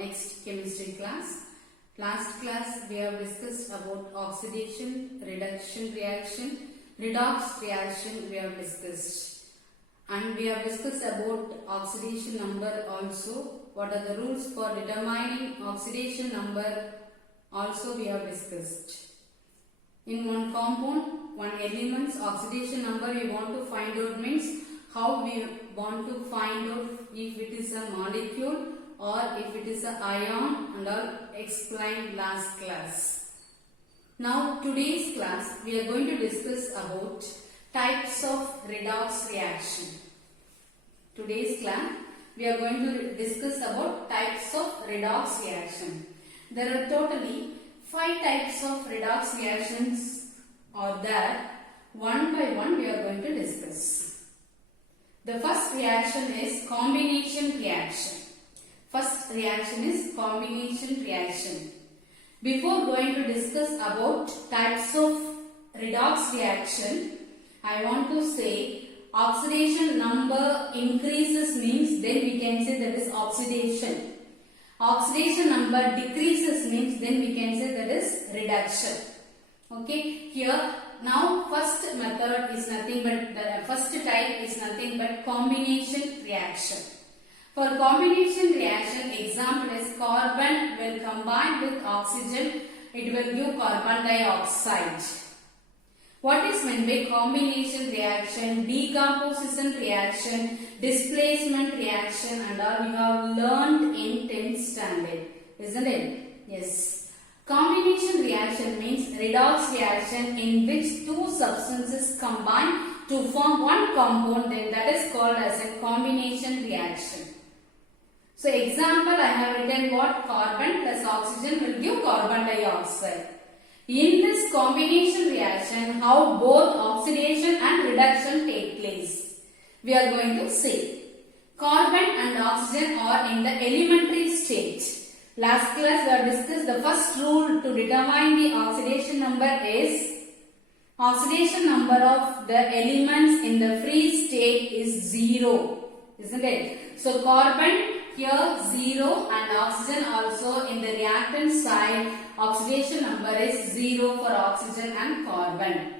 next chemistry class. Last class we have discussed about oxidation, reduction reaction, redox reaction we have discussed. And we have discussed about oxidation number also. What are the rules for determining oxidation number also we have discussed. In one compound, one element's oxidation number we want to find out means how we want to find out if it is a molecule or if it is a ion and all explained last class. Now today's class we are going to discuss about types of redox reaction. Today's class we are going to discuss about types of redox reaction. There are totally 5 types of redox reactions are there. One by one we are going to discuss. The first reaction is combination reaction. First reaction is combination reaction. Before going to discuss about types of redox reaction, I want to say oxidation number increases means then we can say that is oxidation. Oxidation number decreases means then we can say that is reduction. Okay, here now first method is nothing but the first type is nothing but combination reaction. For combination reaction, example is carbon will combine with oxygen, it will give carbon dioxide. What is meant by combination reaction, decomposition reaction, displacement reaction and all we have learned in 10th standard, isn't it? Yes. Combination reaction means redox reaction in which two substances combine to form one compound, then that is called as a combination reaction. So example I have written what carbon plus oxygen will give carbon dioxide. In this combination reaction, how both oxidation and reduction take place. We are going to see. Carbon and oxygen are in the elementary state. Last class we have discussed the first rule to determine the oxidation number is oxidation number of the elements in the free state is 0. Isn't it? So carbon here 0 and oxygen also in the reactant side oxidation number is 0 for oxygen and carbon.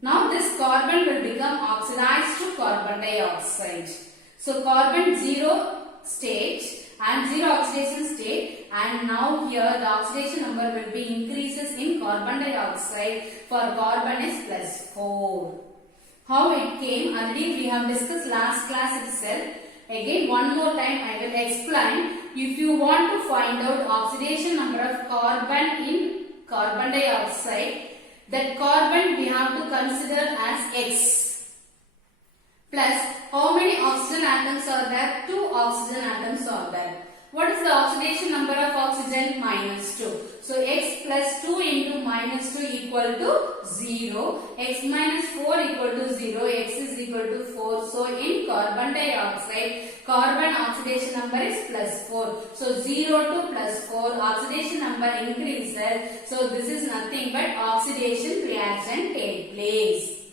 Now this carbon will become oxidized to carbon dioxide. So carbon 0 state and 0 oxidation state, and now here the oxidation number will be increases in carbon dioxide. For carbon is plus 4. How it came already we have discussed last class itself. Again one more time I will explain. If you want to find out oxidation number of carbon in carbon dioxide, that carbon we have to consider as X. Plus how many oxygen atoms are there? 2 oxygen atoms are there. What is the oxidation number of oxygen? Minus 2. So X plus 2 into minus 2 equal to 0. X minus 4 equal to 0. X is equal to 4. So in carbon dioxide, carbon oxidation number is plus 4. So 0 to plus 4 oxidation number increases. So this is nothing but oxidation reaction take place.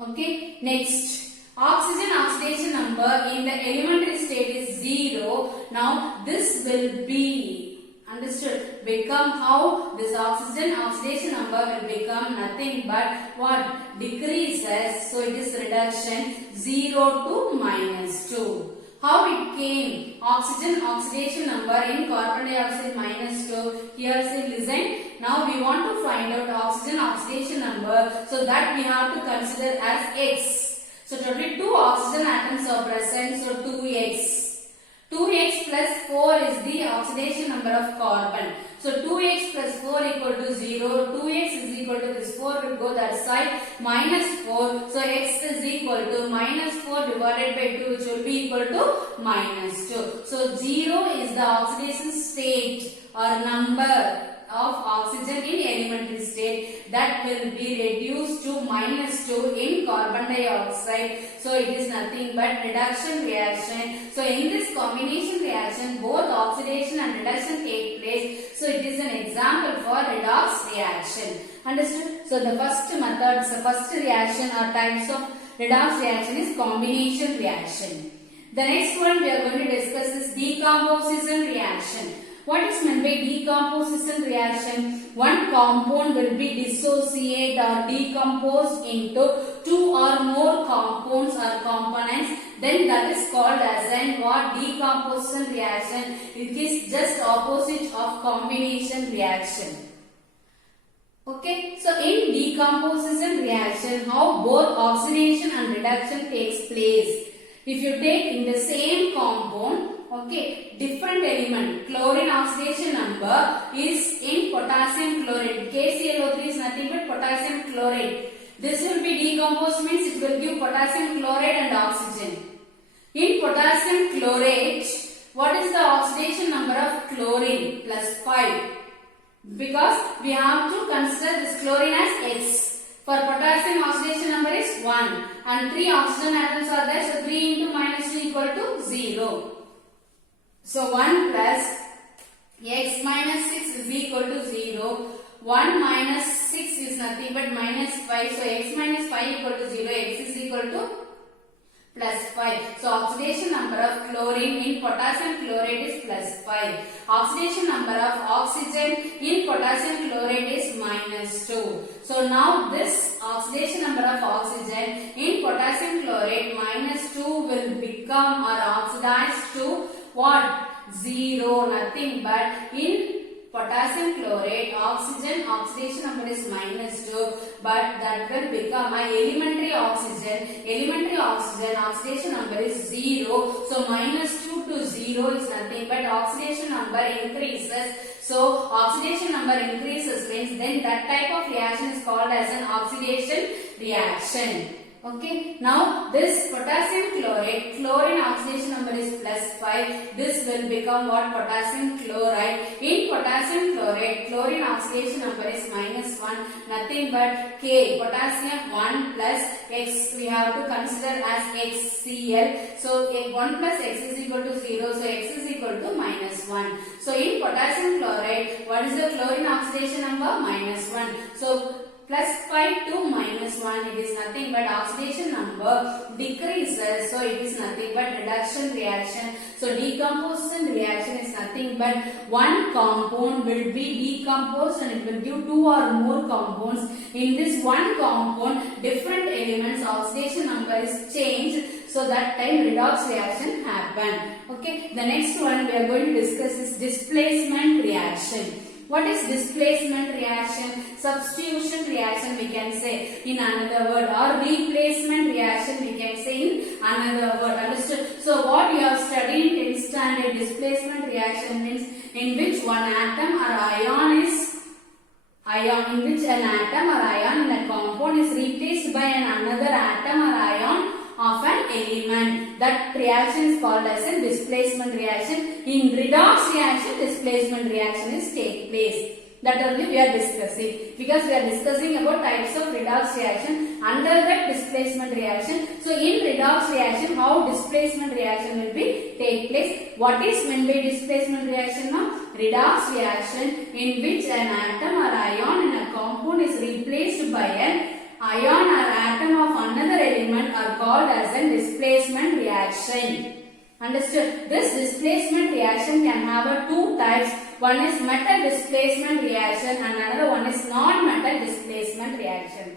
Okay, next. Oxygen oxidation number in the elementary state is 0. Now this will be understood become how this oxygen oxidation number will become nothing but what decreases. So it is reduction 0 to minus 2. How it came? Oxygen oxidation number in carbon dioxide minus 2. Here say listen. Now we want to find out oxygen oxidation number, so that we have to consider as X. So totally 2 oxygen atoms are present, so 2x. 2x plus 4 is the oxidation number of carbon. So 2x plus 4 equal to 0. 2x is equal to this 4 will go that side minus 4. So x is equal to minus 4 divided by 2 which will be equal to minus 2. So 0 is the oxidation state or number of oxygen in elementary state that will be reduced to minus 2 in carbon dioxide. So it is nothing but reduction reaction. So in this combination reaction both oxidation and reduction take place. So it is an example for redox reaction. Understood? So the first method, the first reaction or types of redox reaction is combination reaction. The next one we are going to discuss is decomposition reaction. What is meant by decomposition reaction? One compound will be dissociated or decomposed into two or more compounds or components. Then that is called as an what? Decomposition reaction. It is just opposite of combination reaction. Okay, so in decomposition reaction, how both oxidation and reduction takes place. If you take in the same compound, okay, different element, chlorine oxidation number is in potassium chloride. KClO3 is nothing but potassium chloride. This will be decomposed, means it will give potassium chloride and oxygen. In potassium chlorate, what is the oxidation number of chlorine? +5. Because we have to consider this chlorine as X. For potassium, oxidation number is 1 and 3 oxygen atoms are there. So 3 into -2 equal to 0. So 1 plus X minus 6 is equal to 0. 1 minus 6 is nothing but -5. So X minus 5 equal to 0. X is equal to +5. So oxidation number of chlorine in potassium chloride is +5. Oxidation number of oxygen in potassium chloride is -2. So now this oxidation number of oxygen in potassium chloride -2 will become or oxidize to what? 0. Nothing but in potassium chloride, oxidation number is -2, but that will become a elementary oxygen. Elementary oxygen oxidation number is 0. So -2 to 0 is nothing but oxidation number increases. So oxidation number increases means then that type of reaction is called as an oxidation reaction. Okay, now this potassium chloride, chlorine oxidation number is +5. This will become what? Potassium chloride. In potassium chloride, chlorine oxidation number is -1. Nothing but K, potassium 1 plus X. We have to consider as HCl. So 1 plus X is equal to 0. So X is equal to -1. So in potassium chloride, what is the chlorine oxidation number? -1. So +5 to -1, it is nothing but oxidation number decreases. So it is nothing but reduction reaction. So decomposition reaction is nothing but one compound will be decomposed and it will give two or more compounds. In this one compound, different elements oxidation number is changed. So that time redox reaction happen. Okay, the next one we are going to discuss is displacement reaction. What is displacement reaction? Substitution reaction we can say in another word, or replacement reaction we can say in another word. Understood? So what you have studied in standard, displacement reaction means in which one atom or ion is in which an atom or ion in a compound is replaced by another atom or ion of an element. That reaction is called as a displacement reaction. In redox reaction, displacement reaction is take place. That only we are discussing, because we are discussing about types of redox reaction under that displacement reaction. So in redox reaction, how displacement reaction will be take place? What is meant by displacement reaction now? Redox reaction in which an atom or ion in a compound is replaced by an ion or atom of another element are called as a displacement reaction. Understood? This displacement reaction can have two types. One is metal displacement reaction and another one is non-metal displacement reaction.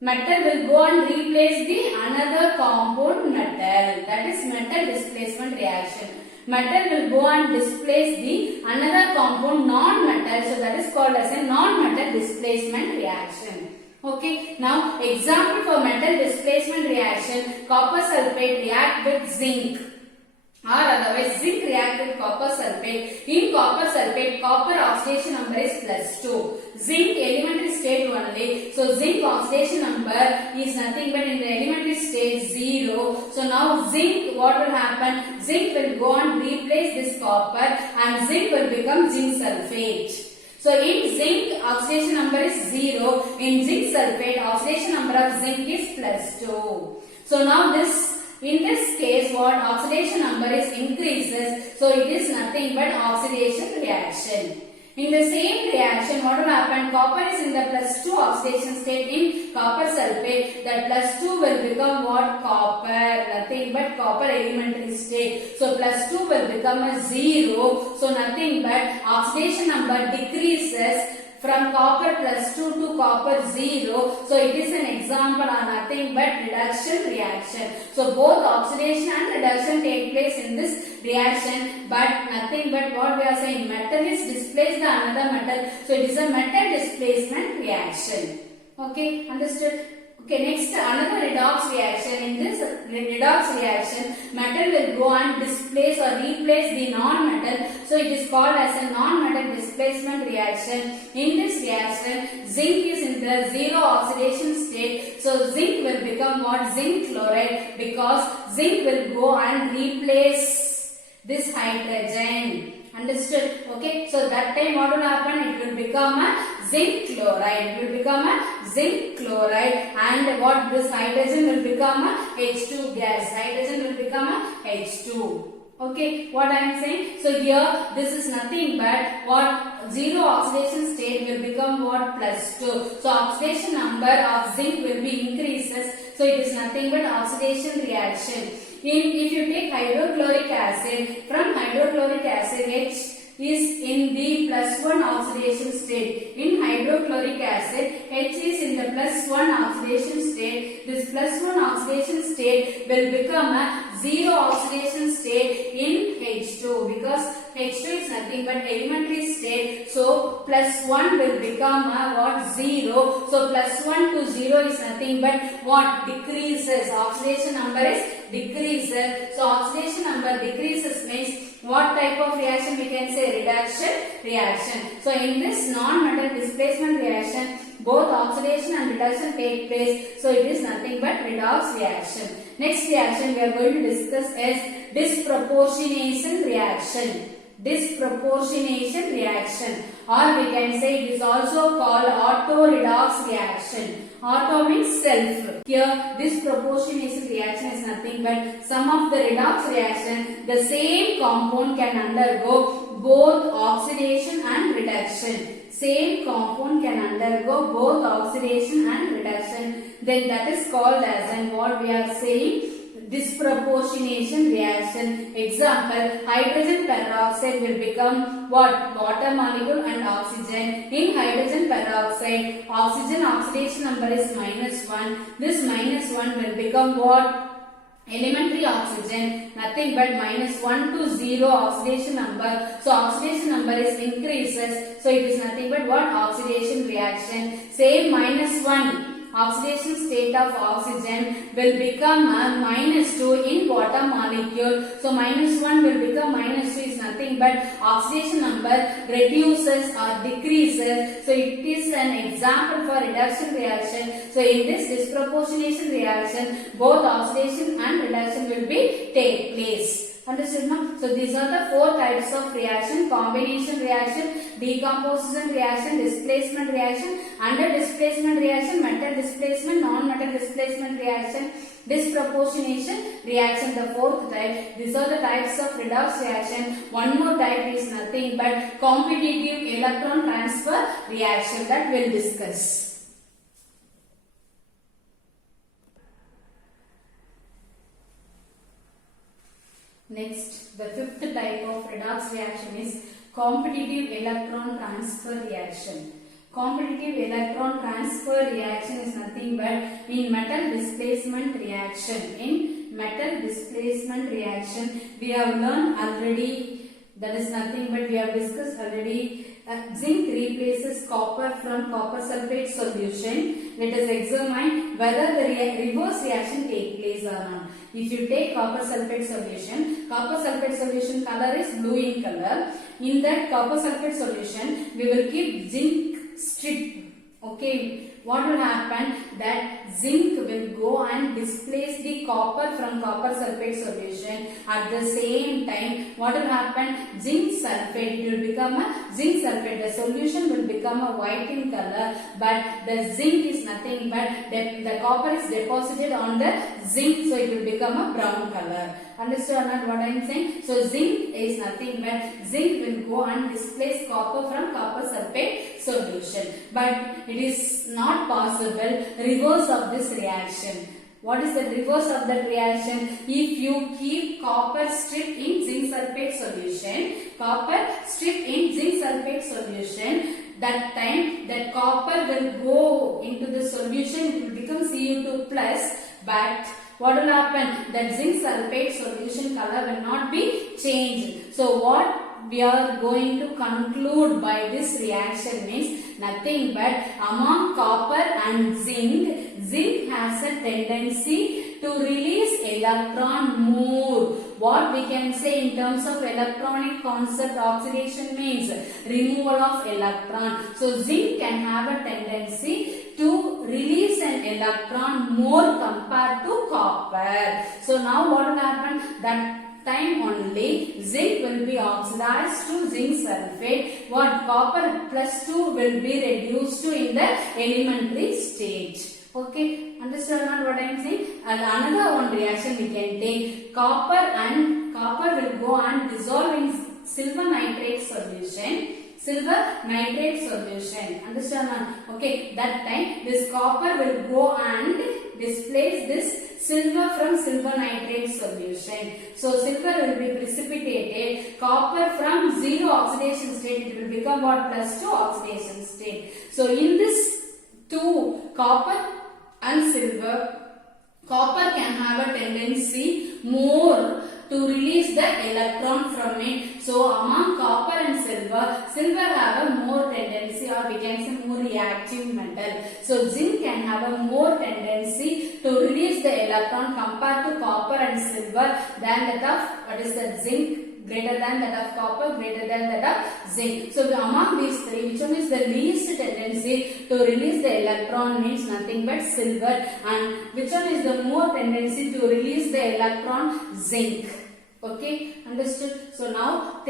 Metal will go and replace the another compound metal. That is metal displacement reaction. Metal will go and displace the another compound non-metal. So that is called as a non-metal displacement reaction. Okay, now example for metal displacement reaction, copper sulfate react with zinc, or otherwise zinc react with copper sulfate. In copper sulfate, copper oxidation number is +2. Zinc elementary state only. So zinc oxidation number is nothing but in the elementary state 0. So now zinc, what will happen? Zinc will go and replace this copper and zinc will become zinc sulfate. So in zinc oxidation number is 0. In zinc sulfate oxidation number of zinc is +2. So now in this case what oxidation number is increases. So it is nothing but oxidation reaction. In the same reaction, what will happen? Copper is in the +2 oxidation state in copper sulfate. That +2 will become what? Copper. Nothing but copper elementary state. So +2 will become a 0. So nothing but oxidation number decreases from copper +2 to copper 0. So it is an example of nothing but reduction reaction. So both oxidation and reduction take place in this reaction, but nothing but what we are saying, metal is displaced by another metal. So it is a metal displacement reaction. Okay, understood? Okay, next another redox reaction. In this redox reaction, metal will go and displace or replace the non-metal. So it is called as a non-metal displacement reaction. In this reaction, zinc is in the 0 oxidation state. So zinc will become what? Zinc chloride, because zinc will go and replace this hydrogen. Understood? Okay, so that time what will happen? It will become a zinc chloride. It will become a zinc chloride, and what? This hydrogen will become a H2 gas. Hydrogen will become a H2. Okay, what I am saying? So here this is nothing but what? 0 oxidation state will become what? +2. So oxidation number of zinc will be increases. So it is nothing but oxidation reaction. If you take hydrochloric acid, from hydrochloric acid H is in the +1 oxidation state. In hydrochloric acid, H is in the +1 oxidation state. This +1 oxidation state will become a 0 oxidation state in H2, because H2 is nothing but elementary state. So +1 will become a what? 0. So +1 to 0 is nothing but what? Decreases. Oxidation number is decreases. So oxidation number decreases means what type of reaction we can say? Reduction reaction. So in this non-metal displacement reaction, both oxidation and reduction take place. So it is nothing but redox reaction. Next reaction we are going to discuss is disproportionation reaction. Disproportionation reaction, or we can say it is also called auto-redox reaction. Auto means self. Here disproportionation reaction is nothing but some of the redox reaction, the same compound can undergo both oxidation and reduction. Same compound can undergo both oxidation and reduction. Then that is called as, and what we are saying, disproportionation reaction. Example, hydrogen peroxide will become what? Water molecule and oxygen. In hydrogen peroxide, oxygen oxidation number is -1. This -1 will become what? Elementary oxygen, nothing but -1 to 0 oxidation number. So oxidation number is increases. So it is nothing but what? Oxidation reaction. Same -1 oxidation state of oxygen will become a -2 in water molecule. So -1 will become -2 is nothing but oxidation number reduces or decreases. So it is an example for reduction reaction. So in this disproportionation reaction, both oxidation and reduction will be take place. Understood now? So these are the 4 types of reaction: combination reaction, decomposition reaction, displacement reaction, under displacement reaction, metal displacement, non-metal displacement reaction, disproportionation reaction, the 4th type. These are the types of redox reaction. One more type is nothing but competitive electron transfer reaction that we'll discuss. Next, the 5th type of redox reaction is competitive electron transfer reaction. Competitive electron transfer reaction is nothing but in metal displacement reaction. In metal displacement reaction, we have learned already, that is nothing but we have discussed already. Zinc replaces copper from copper sulfate solution. Let us examine whether the reverse reaction take place or not. If you take copper sulfate solution color is blue in color. In that copper sulfate solution, we will keep zinc strip. Okay, what will happen? That zinc will go and displace the copper from copper sulfate solution. At the same time, what will happen? Zinc sulfate, it will become a zinc sulfate. The solution will become a white in color, but the zinc is nothing but the copper is deposited on the zinc, so it will become a brown color. Understood or not what I am saying? So zinc is nothing but zinc will go and displace copper from copper sulfate solution. But it is not possible reverse of this reaction. What is the reverse of that reaction? If you keep copper strip in zinc sulfate solution, that time that copper will go into the solution, it will become Cu2 plus, but what will happen? That zinc sulfate solution color will not be changed. So what we are going to conclude by this reaction means nothing but among copper and zinc has a tendency to release electron more. What we can say in terms of electronic concept, oxidation means removal of electron. So zinc can have a tendency to release an electron more compared to copper. So now what will happen? That time only zinc will be oxidized to zinc sulfate. What copper plus 2 will be reduced to in the elementary stage. Okay, understand not what I am saying? And another one reaction we can take, copper will go and dissolve in silver nitrate solution. Understand not? Okay, that time this copper will go and displace this silver from silver nitrate solution. So silver will be precipitated. Copper from 0 oxidation state, it will become what? Plus 2 oxidation state. So in this two, copper and silver, copper can have a tendency more to release the electron from it. So among copper and silver have a more tendency, or we can say more reactive metal. So zinc can have a more tendency to release the electron compared to copper and silver than that of, what is that, zinc greater than that of copper, greater than that of zinc. So among these three, which one is the least tendency to release the electron means nothing but silver, and which one is the more tendency to release the electron? Zinc. Okay, understood? So now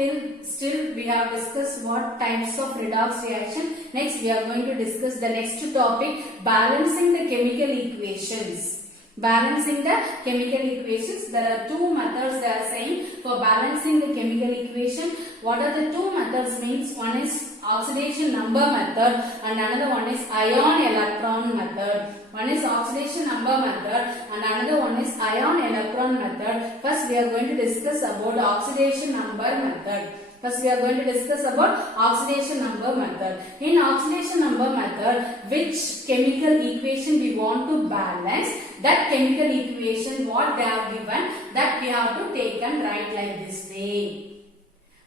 still we have discussed what types of redox reaction. Next we are going to discuss the next topic, balancing the chemical equations. Balancing the chemical equations. There are two methods they are saying for balancing the chemical equation. What are the two methods means? One is oxidation number method and another one is ion electron method. One is oxidation number method and another one is ion electron method. First we are going to discuss about oxidation number method. First we are going to discuss about oxidation number method. In oxidation number method, which chemical equation we want to balance, that chemical equation what they have given, that we have to take and write like this way.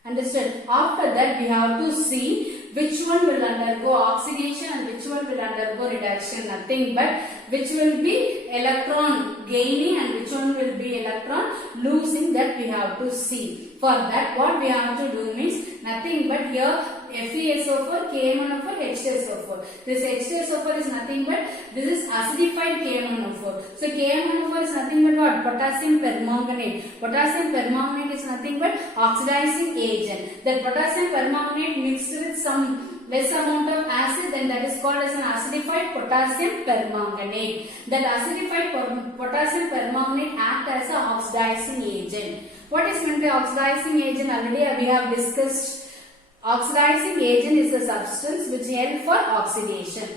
Understood? After that we have to see which one will undergo oxidation and which one will undergo reduction. Nothing but which will be electron gaining and which one will be electron losing, that we have to see. For that what we have to do means nothing but here FeSO4, KMnO4, H2SO4. This H2SO4 is nothing but this is acidified KMnO4. So KMnO4 is nothing but what? Potassium permanganate. Potassium permanganate is nothing but oxidizing agent. That potassium permanganate mixed with some less amount of acid, then that is called as an acidified potassium permanganate. That acidified potassium permanganate acts as an oxidizing agent. What is meant by oxidizing agent? Already we have discussed. Oxidizing agent is a substance which help for oxidation.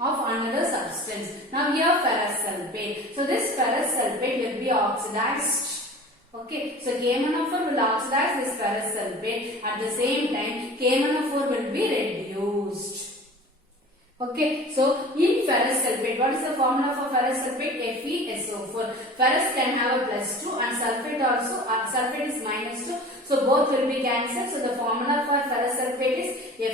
Of another substance. Now here ferrous sulfate. So this ferrous sulfate will be oxidized. Okay. So KMnO4 will oxidize this ferrous sulfate. At the same time KMnO4 will be reduced. Okay, so in ferrous sulfate, what is the formula for ferrous sulfate? FeSO4. Ferrous can have a plus 2 and sulfate also, sulfate is minus 2. So both will be cancelled. So the formula for ferrous sulfate is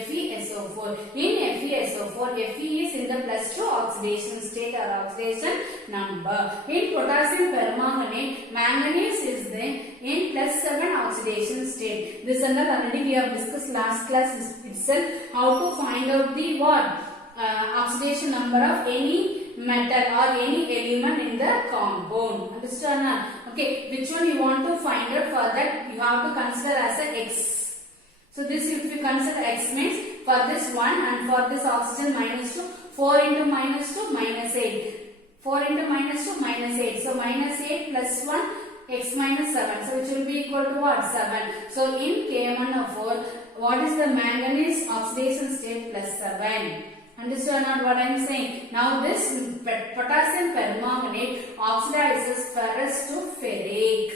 FeSO4. In FeSO4, Fe is in the plus 2 oxidation state or oxidation number. In potassium permanganate, manganese is there in plus 7 oxidation state. This and that already we have discussed last class itself, how to find out the what? Oxidation number of any metal or any element in the compound. Understand? Okay, which one you want to find out? For that you have to consider as a X. So this, if you consider X means for this 1 and for this oxygen minus 2, 4 into minus 2 minus 8. 4 into minus 2, minus 8. So minus 8 plus 1, x minus 7. So which will be equal to what? 7. So in K1O4, what is the manganese oxidation state? Plus 7. Understood or not what I am saying? Now this potassium permanganate oxidizes ferrous to ferric.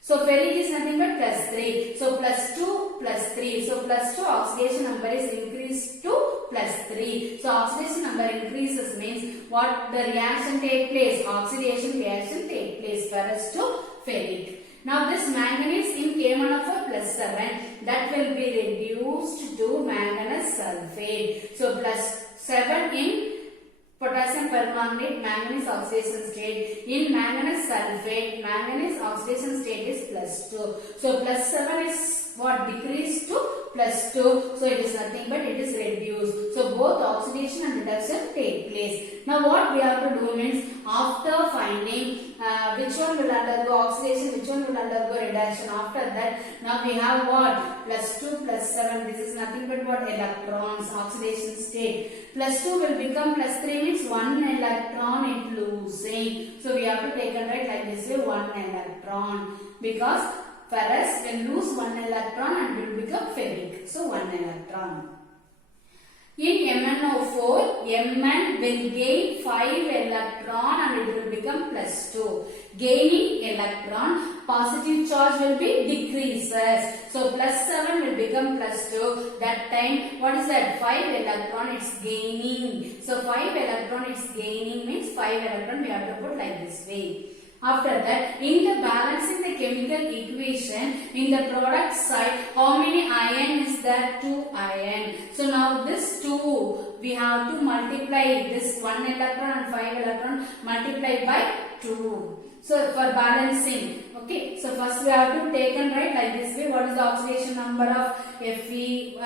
So ferric is nothing but plus 3. So plus 2 plus 3. So plus 2 oxidation number is increased to plus 3. So oxidation number increases means what the reaction take place? Oxidation reaction take place. Ferrous to ferric. Now this manganese in K1O4 plus 7, that will be reduced to manganese sulfate. So plus 7 in potassium permanganate manganese oxidation state. In manganese sulfate, manganese oxidation state is plus 2. So plus 7 is what? Decreased to plus 2. So it is nothing but it is reduced. So both oxidation and reduction take place. Now what we have to do means, after finding which one will undergo oxidation, which one will undergo reduction, after that now we have what? Plus 2 plus 7. This is nothing but what? Electrons, oxidation state. Plus 2 will become plus 3 means 1 electron it losing. So we have to take and write like this way, 1 electron, because ferrous will lose 1 electron and will become ferric. So 1 electron. In MnO4, Mn will gain 5 electron and it will become plus 2. Gaining electron, positive charge will be decreases. So plus 7 will become plus 2. That time, what is that? 5 electron it's gaining. So 5 electron it's gaining means 5 electron we have to put like this way. After that, in the balancing the chemical equation, in the product side, how many ion is there? 2 ion. So now this 2, we have to multiply this 1 electron and 5 electron, multiply by 2. So for balancing, okay. So first we have to take and write like this way. What is the oxidation number of Fe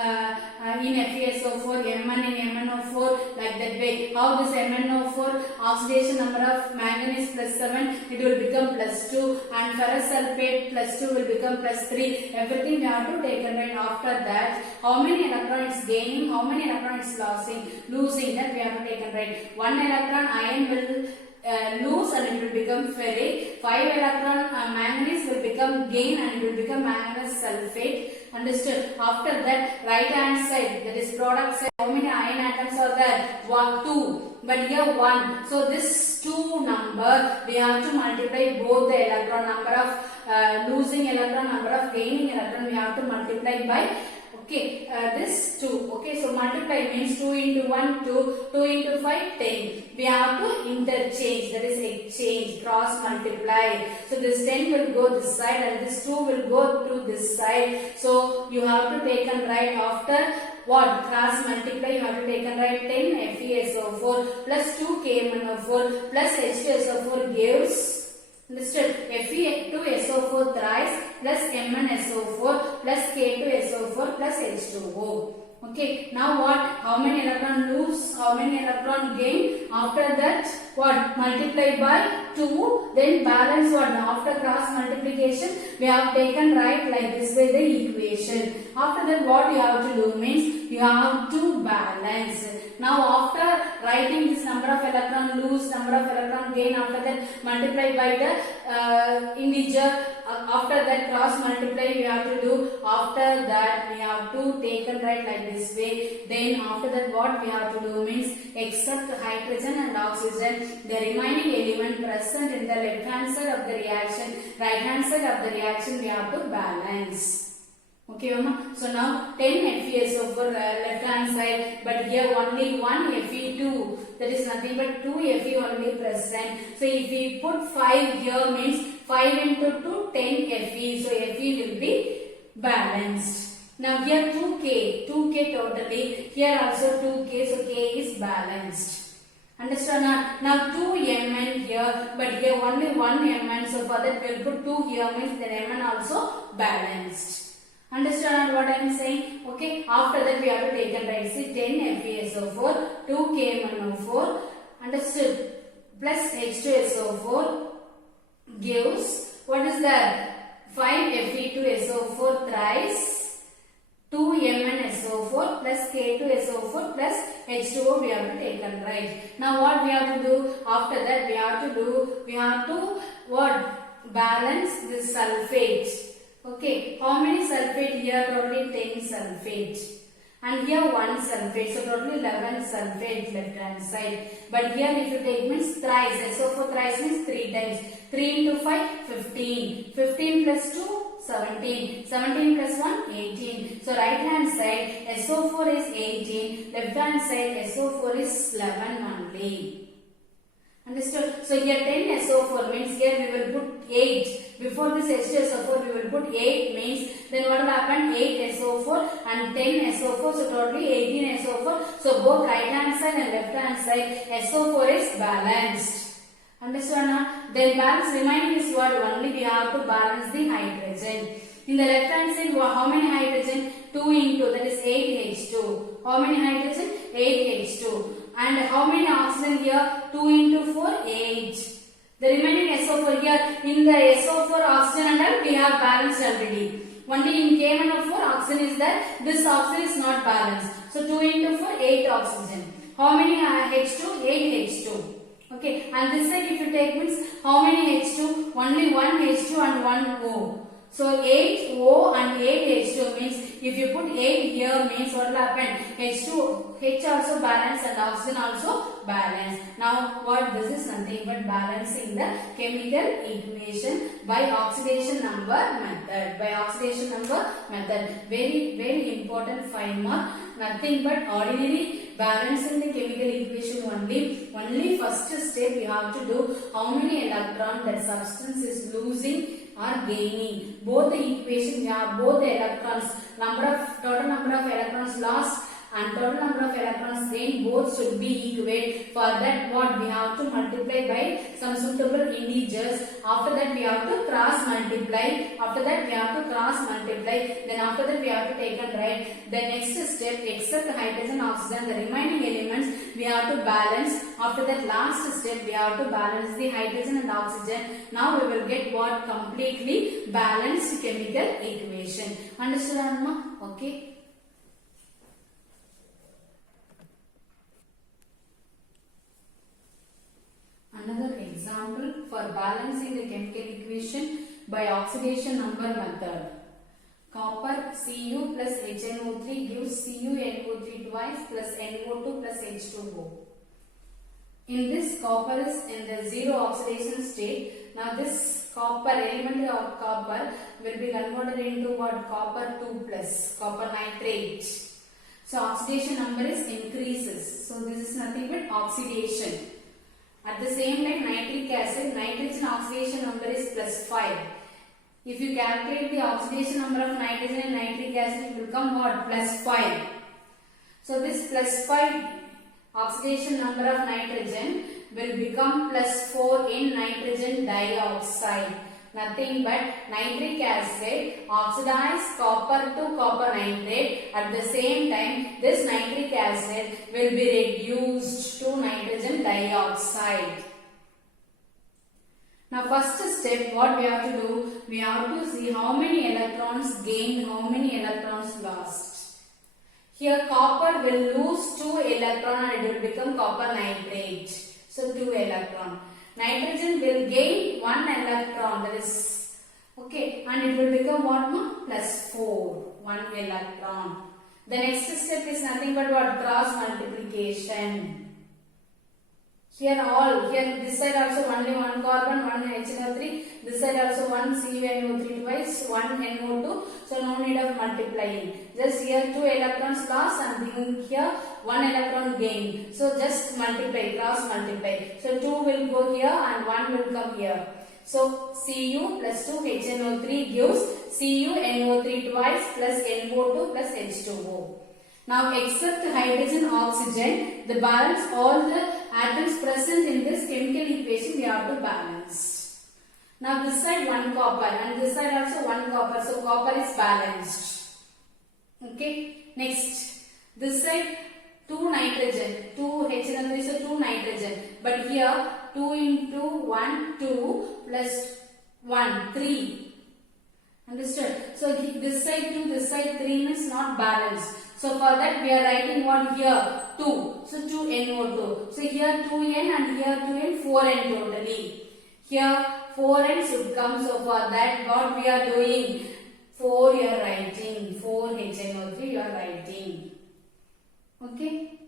in FeSO4, Mn in MnO4, like that way. How this MnO4 oxidation number of manganese plus 7, it will become plus 2, and ferrous sulfate plus 2 will become plus 3. Everything we have to take and write. After that, how many electrons it's gaining, how many electrons it's losing, that we have to take and write. 1 electron ion will lose and it will become ferric. 5 electron manganese will become gain and it will become manganese sulfate. Understood? After that, right hand side, that is product side, how many ion atoms are there? 1, 2. But here 1. So this 2 number, we have to multiply both the electron number of losing electron, number of gaining electron, we have to multiply by this 2. Okay, so multiply means 2 into 1, 2, 2 into 5, 10. We have to interchange, that is exchange, cross multiply. So this 10 will go this side and this 2 will go to this side. So you have to take and write after what? Cross multiply, you have to take and write 10 FeSO4 plus 2 KMnO4 plus H2SO4 gives, listed Fe2SO4 thrice plus MnSO4 plus K2SO4 plus H2O. Okay, now what? How many electron lose? How many electron gain? After that, what? Multiply by 2. Then balance what? After cross multiplication, we have taken right like this way the equation. After that, what you have to do means you have to balance. Now after writing this number of electron lose, number of electron gain, after that multiply by the integer. After that cross multiply we have to do. After that we have to take and write like this way. Then after that what we have to do means except hydrogen and oxygen, the remaining element present in the left hand side of the reaction, right hand side of the reaction we have to balance. Okay, Mama. So now 10 FeSO4 left hand side, but here only 1 Fe2. That is nothing but 2 Fe only present. So if we put 5 here means 5 into 2, 10 Fe. So Fe will be balanced. Now here 2K totally. Here also 2K. So K is balanced. Understand? Now 2 Mn here, but here only 1 Mn. So for that we will put 2 here means then Mn also balanced. Understand what I am saying? Okay. After that we have to take and write. See 10 FeSO4, 2 KMnO4. Understood? Plus H2SO4 gives, what is that? 5 Fe2SO4 thrice 2MnSO4 plus K2SO4 plus H2O we have to take and write. Now what we have to do? After that we have to what? Balance this sulfate. Okay, how many sulfate here? Totally 10 sulfate. And here 1 sulfate, so totally 11 sulfate left hand side. But here if you take means thrice, SO4 thrice means 3 times. 3 into 5, 15. 15 plus 2, 17. 17 plus 1, 18. So right hand side SO4 is 18, left hand side SO4 is 11 only. Understood? So here 10 SO4 means here we will put 8. Before this H2SO4 we will put 8 means then what will happen? 8 SO4 and 10 SO4, so totally 18 SO4. So both right hand side and left hand side SO4 is balanced. Understood now? Then balance remaining is what? Only we have to balance the hydrogen. In the left hand side how many hydrogen? 2 into that is 8 H2. How many hydrogen? 8 H2. And how many oxygen here? 2 into 4, 8. The remaining SO4 here, in the SO4 oxygen and we have balanced already. Only in K1O4 oxygen is there, this oxygen is not balanced. So 2 into 4, 8 oxygen. How many H2? 8 H2. Okay, and this side if you take means how many H2? Only 1 H2 and 1 O. So 8 O and 8 H2 means if you put 8 here means what will happen? H2, H also balance and oxygen also balance. Now what? This is nothing but balancing the chemical equation by oxidation number method. By oxidation number method. Very important 5 mark. Nothing but ordinary balancing the chemical equation only. Only first step you have to do how many electron that substance is losing or gaining. Both the equation we have both the electrons, total number of electrons lost and total number of electrons gained both should be equal. For that what? We have to multiply by some suitable integers. After that we have to cross multiply. After that we have to cross multiply. Then after that we have to take and write. The next step, except hydrogen, oxygen, the remaining elements we have to balance. After that last step we have to balance the hydrogen and oxygen. Now we will get what? Completely balanced chemical equation. Understood, Anma? Okay. Another example for balancing the chemical equation by oxidation number method. Copper Cu plus HNO3 gives CuNO3 twice plus NO2 plus H2O. In this, copper is in the zero oxidation state. Now this copper, element of copper will be converted into what? Copper 2 plus, copper nitrate. So oxidation number is increases. So this is nothing but oxidation. At the same time nitric acid, nitrogen oxidation number is plus 5. If you calculate the oxidation number of nitrogen and nitric acid, it will become what? Plus 5. So this plus 5 oxidation number of nitrogen will become plus 4 in nitrogen dioxide. Nothing but nitric acid oxidize copper to copper nitrate. At the same time, this nitric acid will be reduced to nitrogen dioxide. Now first step, what we have to do? We have to see how many electrons gained, how many electrons lost. Here copper will lose 2 electrons and it will become copper nitrate. So 2 electrons. Nitrogen will gain 1 electron, that is okay, and it will become what? Plus 4, 1 electron. The next step is nothing but what? Cross multiplication. Here this side also only 1 carbon, 1 HNO3, this side also 1 CuNO3 twice, 1 NO2, so no need of multiplying. Just here 2 electrons lost and then here 1 electron gain. So just multiply, cross multiply. So 2 will go here and 1 will come here. So Cu plus 2 HNO3 gives CuNO3 twice plus NO2 plus H2O. Now except hydrogen, oxygen, the balance all the atoms present in this chemical equation we have to balance. Now this side 1 copper and this side also 1 copper, so copper is balanced. Okay. Next, this side 2 nitrogen, 2 HNO3, so 2 nitrogen. But here 2 into 1, 2 plus 1, 3. Understood? So this side 2, this side 3 means not balanced. So for that we are writing what here? 2. So 2NO2. So here 2N and here 2N, 4N totally. Here 4N should come. So for that what we are doing? 4 you are writing. 4HNO3 you are writing. Okay.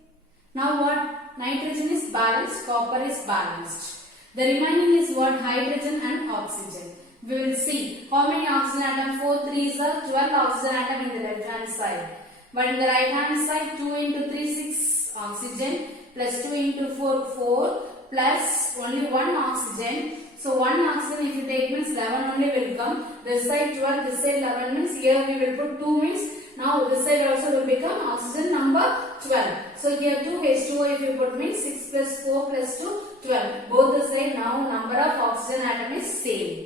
Now what? Nitrogen is balanced, copper is balanced. The remaining is what? Hydrogen and oxygen. We will see how many oxygen atoms. 4 3s are 12 oxygen atoms in the left hand side. But in the right hand side 2 into 3 6 oxygen plus 2 into 4 4 plus only 1 oxygen. So 1 oxygen if you take means 11 only will come. This side 12, this side 11 means here we will put 2 means now this side also will become oxygen number 12. So here 2H2O if you put means 6 plus 4 plus 2 12. Both the side now number of oxygen atom is same.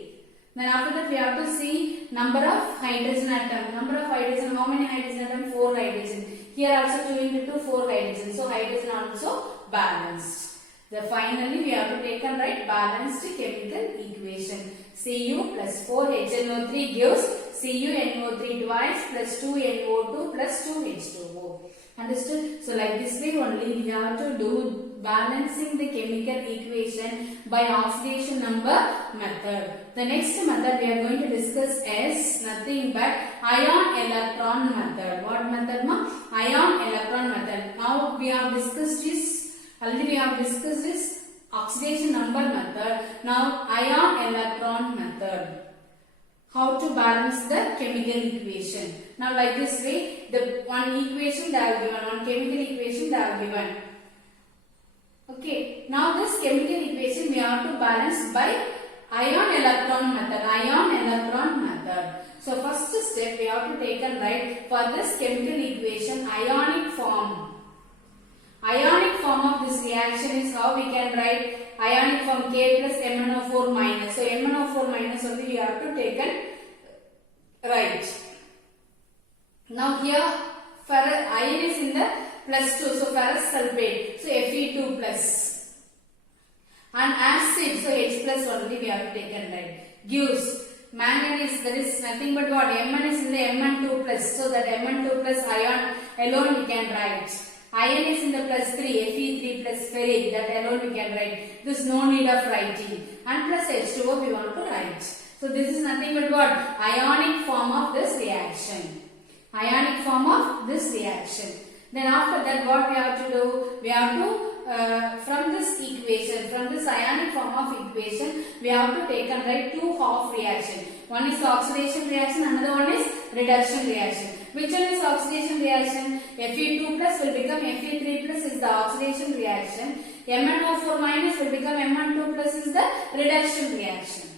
Then after that we have to see number of hydrogen atom. Number of hydrogen, how many hydrogen atom? 4 hydrogen. Here also 2 into 2, 4 hydrogen. So hydrogen also balanced. Then finally we have to take and write balanced chemical equation. Cu plus 4HNO3 gives CuNO3 twice plus 2NO2 plus 2H2O. Understood? So like this way only we have to do balancing the chemical equation by oxidation number method. The next method we are going to discuss is nothing but ion electron method. What method ma? Ion electron method. Now we have discussed this, already we have discussed this oxidation number method. Now ion electron method. How to balance the chemical equation. Now like this way, the one equation they are given, one chemical equation they are given. Okay, now this chemical equation we have to balance by ion electron method. Ion electron method. So first step we have to take and write for this chemical equation ionic form. Ionic form of this reaction is how we can write ionic form K plus MnO4 minus. So MnO4 minus only we have to take and write. Now here iron is in the plus 2, so ferrous sulfate, so Fe2 plus. And acid, so H plus only we have to take and write. Gives manganese, there is nothing but what? Mn is in the Mn2 plus, so that Mn2 plus ion alone we can write. Iron is in the plus 3, Fe3 plus ferric, that alone we can write. There is no need of writing. And plus H2O we want to write. So this is nothing but what? Ionic form of this reaction. Ionic form of this reaction. Then after that what we have to do? We have to, from this equation, from this ionic form of equation, we have to take and write two half reaction. One is oxidation reaction, another one is reduction reaction. Which one is oxidation reaction? Fe2 plus will become Fe3 plus is the oxidation reaction. MnO4 minus will become Mn2 plus is the reduction reaction.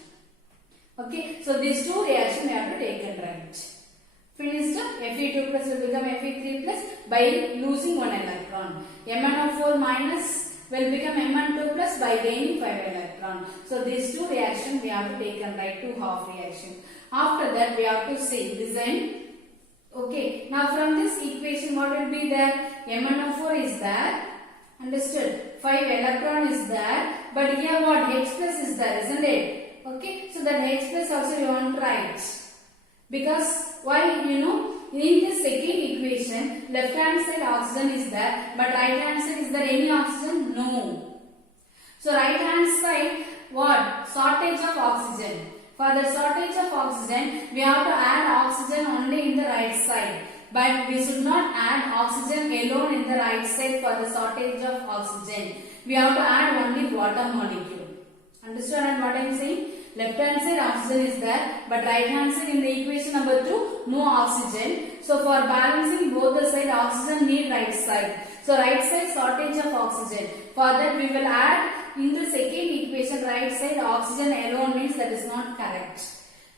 Okay, so these two reactions we have to take and write. Finished? Fe2 plus will become Fe3 plus by losing one electron. MnO4 minus will become Mn2 plus by gaining 5 electron. So these two reactions we have to take and write two half reactions. After that we have to see design. Okay, now from this equation what will be there? MnO4 is there. Understood? 5 electron is there. But here what? H plus is there, isn't it? Okay, so that H plus also you want to write. Because why? You know, in this second equation, left hand side oxygen is there, but right hand side is there any oxygen? No. So right hand side what? Shortage of oxygen. For the shortage of oxygen, we have to add oxygen only in the right side. But we should not add oxygen alone in the right side for the shortage of oxygen. We have to add only water molecule. Understand what I am saying? Left hand side oxygen is there, but right hand side in the equation number 2, no oxygen. So for balancing both the side, oxygen need right side. So right side shortage of oxygen. For that we will add in the second equation right side oxygen alone means that is not correct.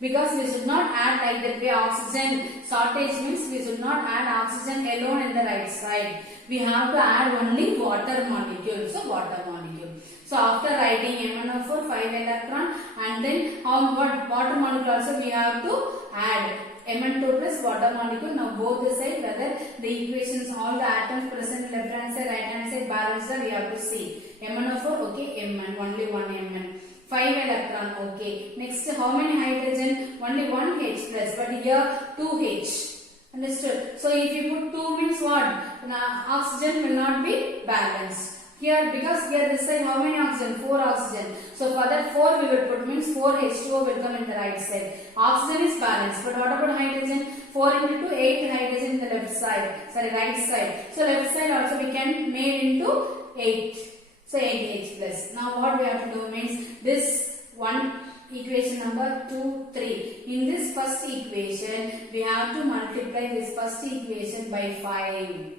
Because we should not add like that way oxygen shortage means we should not add oxygen alone in the right side. We have to add only water molecule. So water molecule. So after writing MnO4 5 electron and then what water molecule also we have to add Mn2 plus water molecule. Now both the side whether the equations all the atoms present in left hand side right hand side balanced we have to see. MnO4 okay Mn only one Mn. 5 electron electron. Okay. Next, how many hydrogen? Only one H plus, but here 2H. Understood? So if you put 2 means what? Now oxygen will not be balanced. Here, because here this side how many oxygen? 4 oxygen. So for that 4 we will put means 4 H2O will come in the right side. Oxygen is balanced. But what about hydrogen? 4 into 2, 8 hydrogen in the left side. Sorry, right side. So left side also we can make into 8. So 8H plus. Now what we have to do means this one equation number 2, 3. In this first equation, we have to multiply this first equation by 5.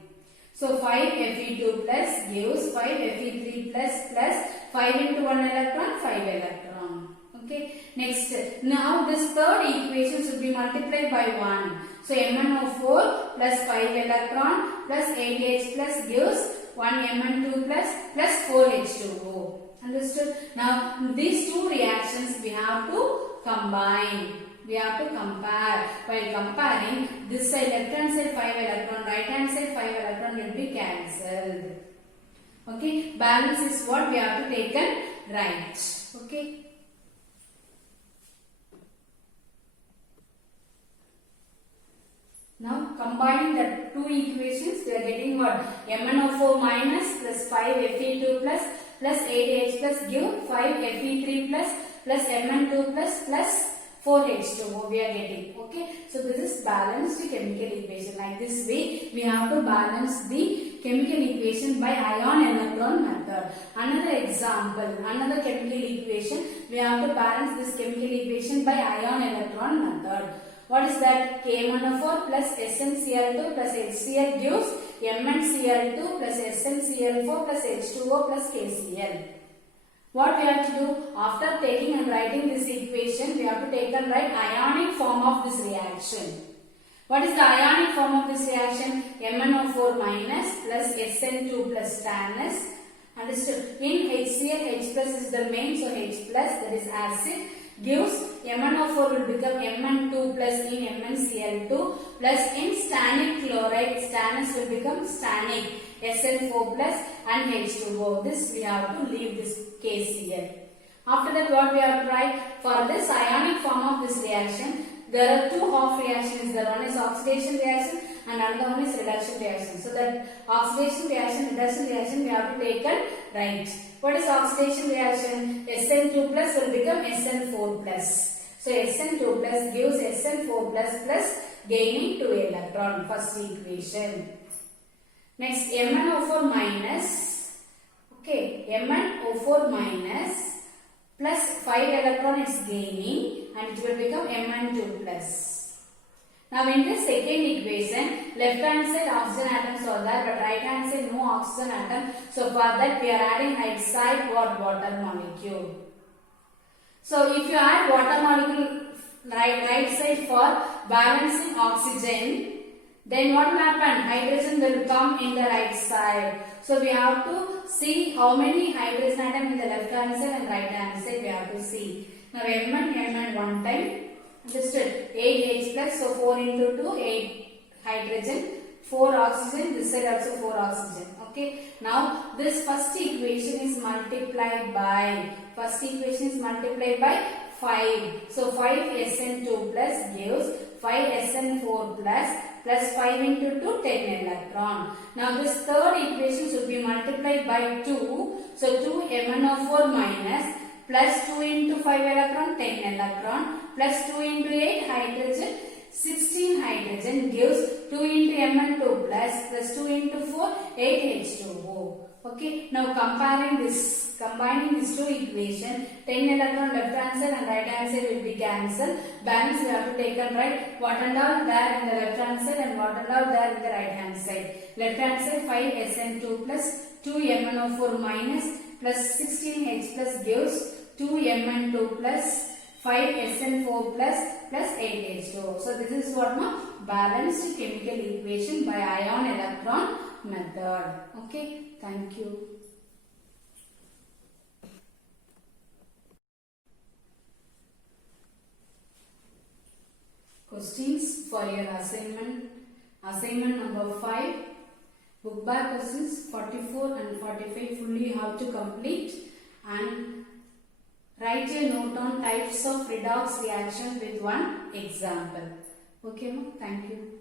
So 5 Fe2 plus gives 5 Fe3 plus 5 into 1 electron, 5 electron. Okay. Next, now this third equation should be multiplied by 1. So MnO4 plus 5 electron plus 8H plus gives 1 Mn2 plus 4 H2O. Understood? Now these two reactions we have to combine. We have to compare. While comparing, this side left hand side 5 electron, right hand side 5 electron will be cancelled. Okay? Balance is what we have to take right. Okay? Now combining the two equations, we are getting what? MnO4 minus plus 5 Fe2 plus 8H plus give 5 Fe3 plus Mn2 plus 4H2O we are getting. Okay. So this is balanced chemical equation. Like this way we have to balance the chemical equation by ion electron method. Another example, another chemical equation, we have to balance this chemical equation by ion electron method. What is that? KMnO4 plus SnCl2 plus HCl gives MnCl2 plus SnCl4 plus H2O plus KCl. What we have to do? After taking and writing this equation, we have to take and write ionic form of this reaction. What is the ionic form of this reaction? MnO4 minus plus Sn2 plus TANS. Understood? In HCl, H plus is the main, so H plus, that is acid, gives MnO4 will become Mn2 plus in MnCl2 plus in stannic chloride, stannous will become stannic, Sn4 plus and H2O. This we have to leave this KCl. After that what we have to write? For this ionic form of this reaction, there are two half reactions. The one is oxidation reaction and another one is reduction reaction. So that oxidation reaction, reduction reaction we have to take and write. What is oxidation reaction? Sn2 plus will become Sn4 plus. So Sn2 plus gives Sn4 plus gaining 2 electron. First equation. Next MnO4 minus. Okay, MnO4 minus plus 5 electron is gaining and it will become Mn2 plus. Now in this second equation, left hand side oxygen atoms are there, but right hand side no oxygen atom. So for that we are adding right side water molecule. So if you add water molecule right side for balancing oxygen, then what will happen? Hydrogen will come in the right side. So we have to see how many hydrogen atoms in the left hand side and right hand side we have to see. Now Mn one time. Understood? 8H plus, so 4 into 2, 8 hydrogen, 4 oxygen, this side also 4 oxygen. Okay. Now this first equation is multiplied by, 5. So 5 Sn2 plus gives 5 Sn4 plus 5 into 2, 10 electron. Now this third equation should be multiplied by 2. So 2 MnO4 minus plus 2 into 5 electron, 10 electron, plus 2 into 8 hydrogen, 16 hydrogen gives 2 into Mn2 plus 2 into 4, 8 H2O. Okay, now combining these two equations, 10 electron left hand side and right hand side will be cancelled. Balance we have to take and write what and all there in the left hand side and what and all there in the right hand side. Left hand side 5 Sn2 plus 2 MnO4 minus plus 16H plus gives 2 Mn2 plus 5 Sn4 plus 8H2O. So this is what my balanced chemical equation by ion electron method. Okay, thank you. Questions for your assignment. Assignment number 5. Book back questions 44 and 45 fully you have to complete and write write a note on types of redox reaction with one example. Okay, ma? Thank you.